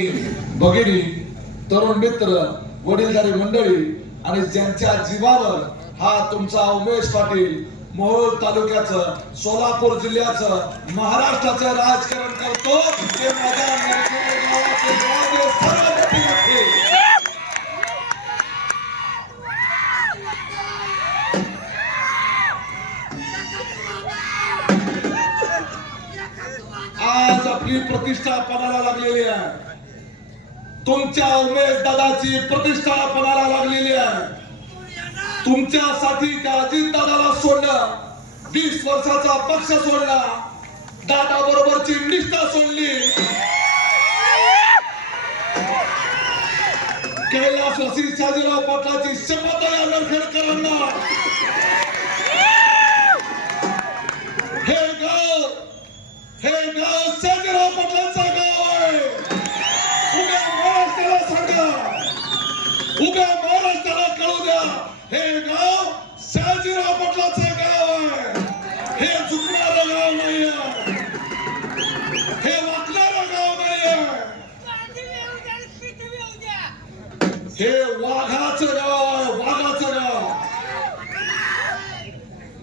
भगिनी तरुण मित्र वडीलधारी मंडळी आणि ज्यांच्या जीवावर हा तुमचा उमेश पाटील मोहोळ तालुक्याचं सोलापूर जिल्ह्याचं महाराष्ट्राचं राजकारण करतो ते माझ्या आज आपली प्रतिष्ठा पणाला लागलेली आहे. तुमच्या उमेश दादाची प्रतिष्ठा पणाला लागलेली आहे. तुमच्यासाठी त्या अजित दादाला सोडलं? वीस वर्षाचा पक्ष सोडला. दादा बरोबरची निष्ठा सोडली. कैलासवासी शाजीराव पाटलाची शपथ या नरखेडकरांना. हे गाव हे गाव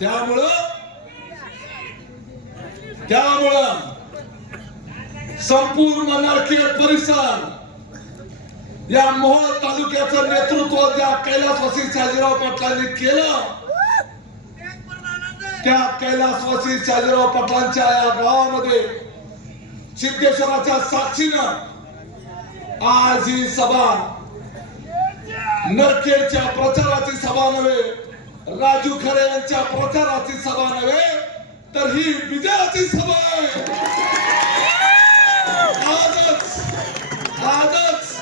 त्यामुळं त्यामुळं संपूर्ण नरखेड परिसर या मोहोळ तालुक्याचं नेतृत्व ज्या कैलासवासी शाजीराव पाटलांनी केलं त्या कैलासवासी शाजीराव पाटलांच्या या गावामध्ये सिद्धेश्वराच्या साक्षीनं आज ही सभा नरखेडच्या प्रचाराची सभा नव्हे राजू खरे यांच्या प्रचाराची सभा नव्हे तर ही विजयाची सभा आहे. आजच आजच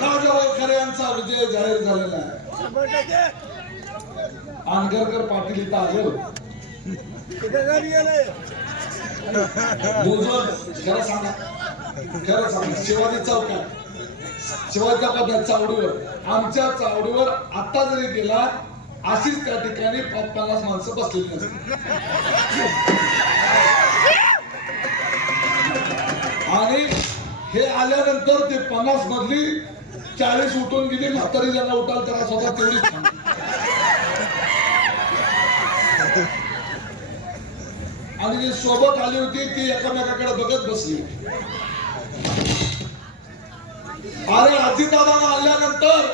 राजाभाऊ खरे यांचा विजय जाहीर झालेला आहे. आंगरकर पाटील इथं आले होते. खरं सांगा खरं सांगा शिवाजी चौकात शिवाजी चौकात चावडीवर आमच्या चावडीवर आता जरी गेला अशीच त्या ठिकाणी पाच पन्नास माणसं बसलेली असतात आणि हे आल्यानंतर ते पन्नास मधली चाळीस उठून गेली म्हातारी ज्यांना उठाल त्याला स्वतः तेवढीच आणि जी सोबत आली होती ती एकामेकाकडे बघत बसली होती. अरे अजितदादांना आल्यानंतर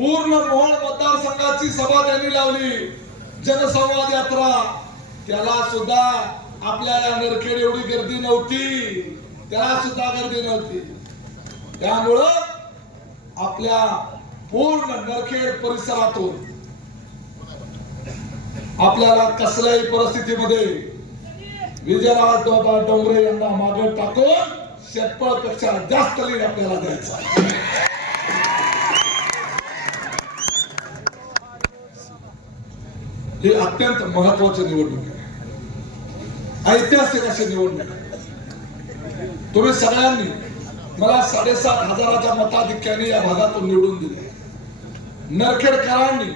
पूर्ण मोहोळ मतदारसंघाची सभा त्यांनी लावली. जनसंवाद यात्रा. त्याला सुद्धा आपल्या या नरखेड एवढी गर्दी नव्हती. त्याला सुद्धा गर्दी नव्हती. त्यामुळं आपल्या पूर्ण नरखेड परिसरातून आपल्याला कसल्याही परिस्थितीमध्ये विजयराज डोंगरे यांना मागे टाकून शेतपळपेक्षा जास्त लीड आपल्याला द्यायचा ही अत्यंत महत्वाची निवडणूक आहे. ऐतिहासिक अशी निवडणूक आहे. तुम्ही सगळ्यांनी मला साडेसात हजाराच्या मताधिक्याने या भागातून निवडून दिले. नरखेडकरांनी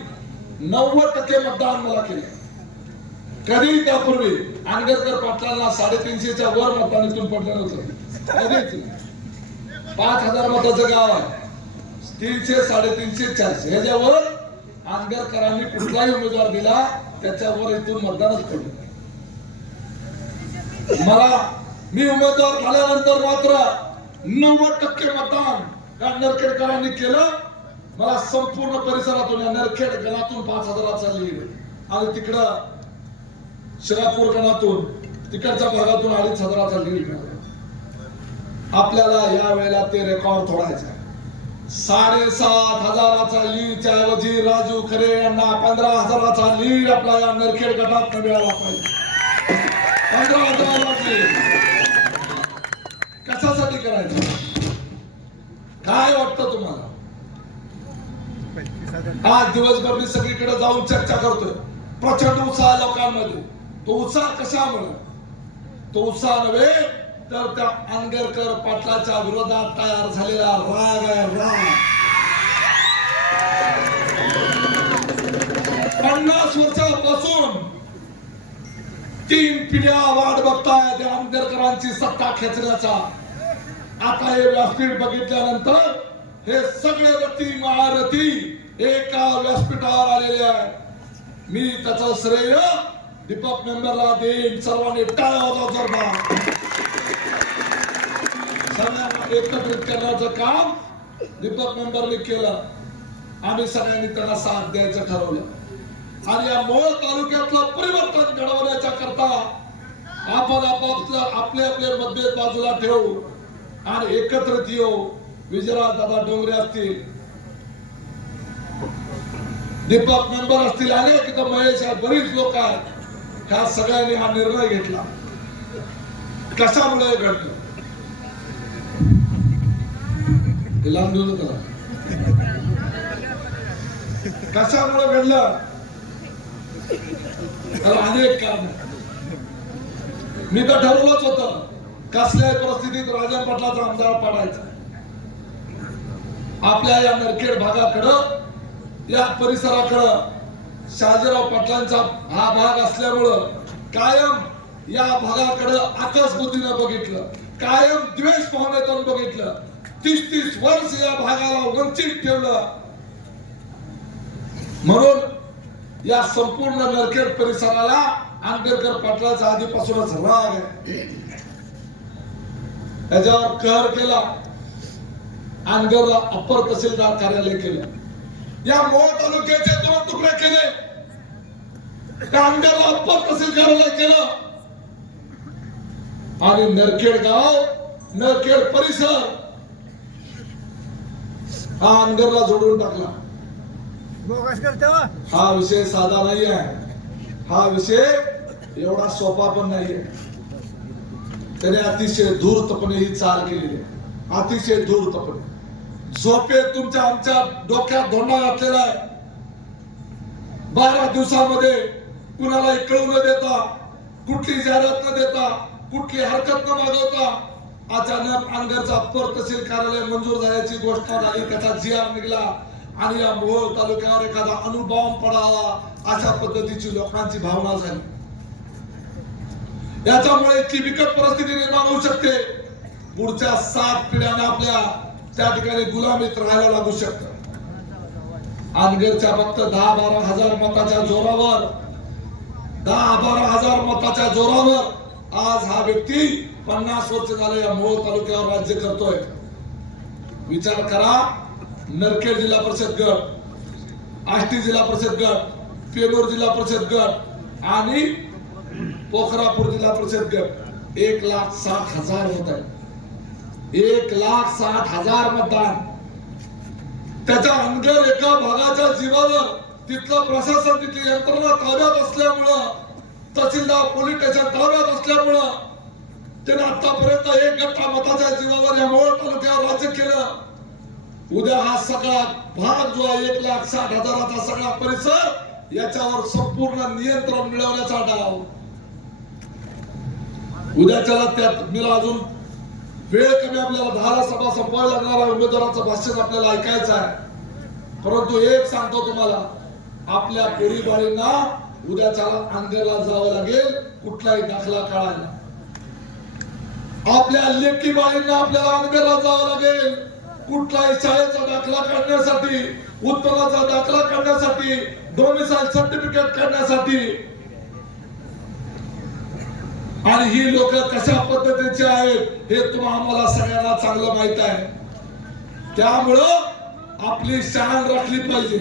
नव्वद टक्के मतदान मला केले. कधी त्यापूर्वी आंबेडकर पाटलांना साडेतीनशेच्या वर मतदान इथून पडलं नव्हतं. कधीच नाही. पाच हजार मताचं गाव आहे. तीनशे साडेतीनशे चारशे. ह्याच्यावर आंबेडकरांनी कुठलाही उमेदवार दिला त्याच्यावर इथून मतदानच पडलं मला मी उमेदवार झाल्यानंतर मात्र नव्वद टक्के मतदान या नरखेडकरांनी केलं. मला संपूर्ण परिसरातून या नरखेड गणातून पाच हजाराचा लीड आणि तिकडं शिरापूर गणातून तिकडच्या भागातून अडीच हजाराचा लीड मिळाला. आपल्याला या वेळेला ते रेकॉर्ड थोडायचं साडेसात हजाराचा लीडच्या ऐवजी राजू खरे यांना पंधरा हजाराचा लीड आपला या नरखेड गटात मिळाला पाहिजे. पंधरा हजार कशासाठी करायचं? काय वाटतं तुम्हाला? आज दिवसभर मी सगळीकडे जाऊन चर्चा करतोय. प्रचंड उत्साह लोकांमध्ये. तो उत्साह कशामुळे? तो उत्साह नव्हे तर त्या आंबेडकर पाटलाच्या विरोधात तयार झालेला राग आहे राग. पन्नास वर्षापासून तीन पिढ्या वाट बघताय त्या आंबेडकरांची सत्ता खेचण्याचा. आता हे व्यासपीठ बघितल्यानंतर हे सगळे रथी महारथी एका व्यासपीठावर आलेले आहे मी त्याचं श्रेय दीपक मेंबरला देईन. सर्वांनी टाळा वाजवा जोरदार. सगळ्यांना एकत्रित करण्याचं काम दीपक मेंबरने केलं. आम्ही सगळ्यांनी त्यांना साथ द्यायचं ठरवलं. आणि या मोळ तालुक्यातलं परिवर्तन घडवण्याच्या करता आपण आपापलं आपले आपले मतभेद बाजूला ठेवू आणि एकत्रित येऊ. विजयराज दादा डोंगरे असतील. दीपक मेंबर असतील अनेक तिथं महेश बरीच लोक आहेत. ह्या सगळ्यांनी हा निर्णय घेतला. कशामुळे हे घडलं लांब देऊ नका. कशामुळे घडलं? त्याला अनेक कारण मी तर ठरवलंच होतं कसल्याही परिस्थितीत राजा पाटलाचा आमदार पाडायचा. आपल्या या नरखेड भागाकडं या परिसराकडं शहाजीराव पाटलांचा हा भाग असल्यामुळं कायम या भागाकडं आकाश बुद्धीनं बघितलं कायम द्वेष भावनेतून बघितलं तीस तीस वर्ष या भागाला वंचित ठेवलं. म्हणून या संपूर्ण नरखेड परिसराला आंबेडकर पाटलाचा आधीपासूनच राग आहे. त्याच्यावर कहर केला. अनगरला अप्पर तहसीलदार कार्यालय केलं. या मोळ तालुक्याचे दोन तुकडे केले. त्या अनगरला अप्पर तहसील कार्यालय केलं. आणि नरखेड गाव नरखेड परिसर हा अनगरला जोडून टाकला. हो. विषय साधा नाही आहे हा विषय एवढा सोपा पण नाहीये. त्याने अतिशय धूर्तपणे ही चाल केलेली आहे. अतिशय धूर्तपणे. झोपेत तुमच्या आमच्या डोक्यात धोंडा घातलेला आहे. बारा दिवसामध्ये कुणालाही कळू न देता कुठली जाहिरात न देता कुठली हरकत न मागवता अचानक अनगरचा अप्पर तहसील कार्यालय मंजूर झाल्याची घोषणा झाली. त्याचा जी आर निघला आणि या मोहोळ तालुक्यावर एखादा अणुबॉम्ब पडावा अशा पद्धतीची लोकांची भावना झाली. याच्यामुळे इतकी बिकट परिस्थिती निर्माण होऊ शकते. पुढच्या सात पिढ्यांना आपल्या त्या ठिकाणी गुलामीत राहायला लागू शकतं. अनगरच्या फक्त दहा बारा हजार मताच्या जोरावर दहा बारा हजार मताच्या जोरावर आज हा व्यक्ती पन्नास वर्ष झाले या मोहोळ तालुक्यावर राज्य करतोय. विचार करा नरखेड जिल्हा परिषद गट आष्टी जिल्हा परिषद गट पेलोर जिल्हा परिषद गट आणि पोखरापूर जिल्हा परिषद गट. एक लाख साठ हजार होत आहे एक लाख साठ हजार मतदान. त्याच्या अंगर एका भागाच्या जीवावर तिथलं प्रशासन तिथली यंत्रणा ताब्यात असल्यामुळं तहसीलदार पोलीस स्टेशन ताब्यात असल्यामुळं त्याने आतापर्यंत एक गट्टा मताच्या जीवावर या मोहोळ तालुक्यावर राज्य केलं. उद्या हा सगळा भाग जो आहे एक लाख साठ हजाराचा सगळा परिसर याच्यावर संपूर्ण नियंत्रण मिळवण्याचा डाव उद्याच्याला त्यात मला अजून वेळ कमी आपल्याला दहाला सभा संपवायला लागणारा उमेदवाराचं भाषण आपल्याला ऐकायचं आहे. परंतु एक सांगतो तुम्हाला आपल्या पोरीबाळींना उद्याच्याला अंधेरला जावं लागेल. कुठलाही दाखला काढायला आपल्या लेकी बाळींना आपल्याला अंधेरला जावं लागेल. कुठलाही शाळेचा दाखला काढण्यासाठी उत्पन्नाचा दाखला काढण्यासाठी दोन्ही साल सर्टिफिकेट काढण्यासाठी. आणि ही लोक कशा पद्धतीचे आहेत हे तुम्हाला आम्हाला सगळ्यांना चांगलं माहीत आहे. त्यामुळं आपली शान राखली पाहिजे.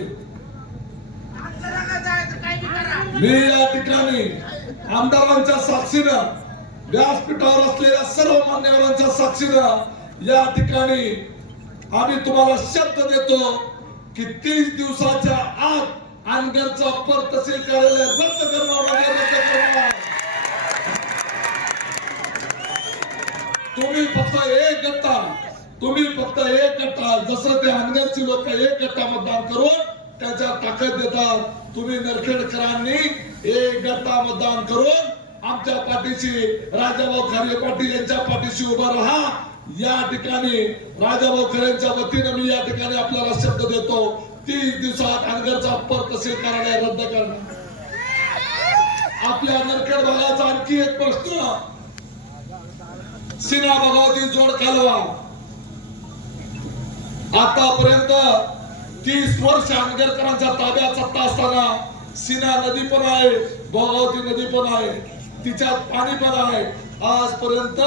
मी या ठिकाणी आमदारांच्या साक्षीनं व्यासपीठावर असलेल्या सर्व मान्यवरांच्या साक्षीनं या ठिकाणी आम्ही तुम्हाला शब्द देतो की तीस दिवसाच्या आत अनगरचं अप्पर तहसील कार्यालय रद्द करणार म्हणजे रद्द करणार. तुम्ही फक्त एक गट्टा तुम्ही फक्त एक गट्टा जसं ते अनगरची लोक एक गट्टा मतदान करून त्याच्या ताकद देतात. तुम्ही नरखेडकरांनी एक गट्टा मतदान करून आमच्या पाठीशी राजाभाऊ खरे पाटील यांच्या पाठीशी उभा राहा. या ठिकाणी राजाभाऊ खरेंच्या वतीनं मी या ठिकाणी आपल्याला शब्द देतो. तीस दिवसात अनगरचा अप्पर तहसील कार्यालय रद्द करणार. आपल्या नरखेड भागाचा आणखी एक प्रश्न. सीना भगावती जोड कालवा. आतापर्यंत तीस वर्ष आंबेडकरांच्या ताब्यात सत्ता असताना सिना नदी पण आहे भोगावती नदी पण आहे तिच्यात पाणी पण आहे. आजपर्यंत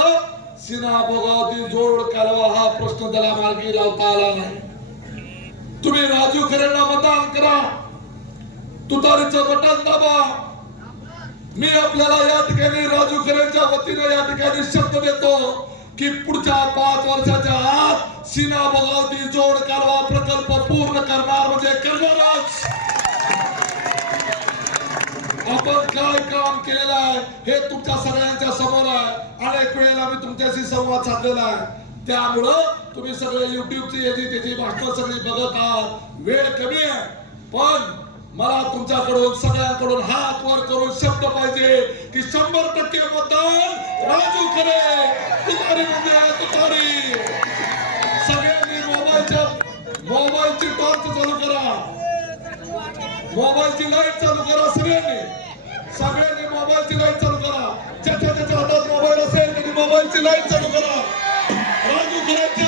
सिना भोगावती जोड कालवा हा प्रश्न त्याला मार्गी लावता आला नाही. तुम्ही राजू खरेंना मतदान करा. तुतारीचं बटन दाबा. मी आपल्याला या ठिकाणी राजू खरेंच्या वतीने या ठिकाणी शब्द देतो. की पुढच्या पाच वर्षाच्या आत सीना बगावती जोड कालवा प्रकल्प पूर्ण करणार म्हणजे करणारच आपण काय काम केलेलं आहे हे तुमच्या सगळ्यांच्या समोर आहे. अनेक वेळेला मी तुमच्याशी संवाद साधलेला आहे. त्यामुळं तुम्ही सगळे युट्यूबची याची त्याची भाषण सगळी बघत आहात. वेळ कमी आहे. पण मला तुमच्याकडून सगळ्यांकडून हात वर करून शब्द पाहिजे की शंभर टक्के मतदान राजू खरे तुकारी म्हणजे तुतारी. सगळ्यांनी मोबाईलच्या मोबाईलची टॉर्च चालू करा. मोबाईलची लाइट चालू करा सगळ्यांनी. सगळ्यांनी मोबाईलची लाइट चालू करा. ज्याच्या त्याच्या हातात मोबाईल असेल त्यांनी मोबाईलची लाइट चालू करा. राजू खरेच्या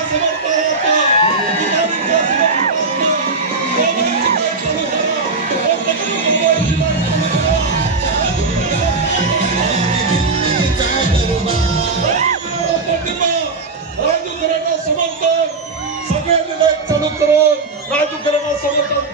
राजू